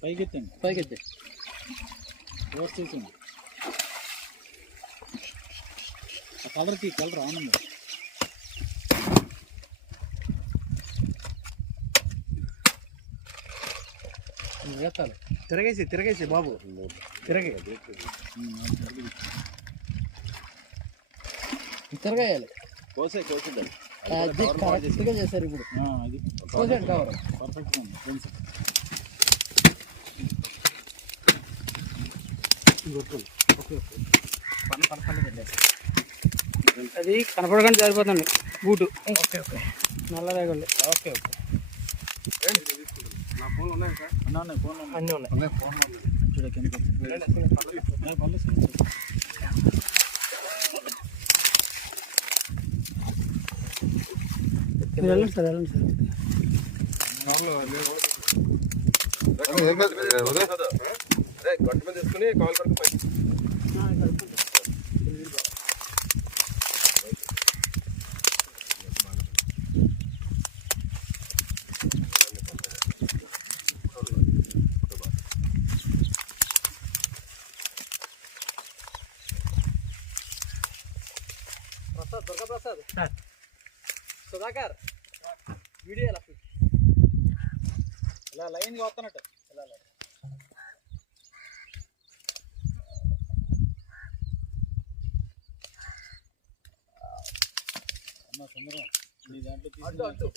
పైకి ఎత్తండి పైకి ఎత్తే రివర్స్ చేసింది ఆ కలర్కి కలర్ ఆనందం వేస్తాను తిరగేసి తిరగేసి బాబు. తిరగే. తిరగేయాలి. కోసే కోసిద్దాం అది కరెక్ట్గా చేశారు ఇప్పుడు. అది కోసేయండి కవర్. పర్ఫెక్ట్గా ఉంది అది కనపడకుండా సరిపోతుంది బూటు. Okay okay. నల్ల రేగండి. Okay okay. ఉన్నాయి ఫోన్ అన్నీ ఉన్నాయి చూడ కిందకి వచ్చింది. ఏ, పర్లేదు సార్. వెళ్ళండి సార్. వెళ్ళండి సార్ గట్టు మీద తీసుకుని కాల్ కడుకు పైకి ప్రసాద్ దుర్గా ప్రసాద్ సార్. సుధాకర్ వీడియో ఎలా ఇలా లైన్గా వస్తున్నట్టు అన్న సుందరం నీ దాంట్లో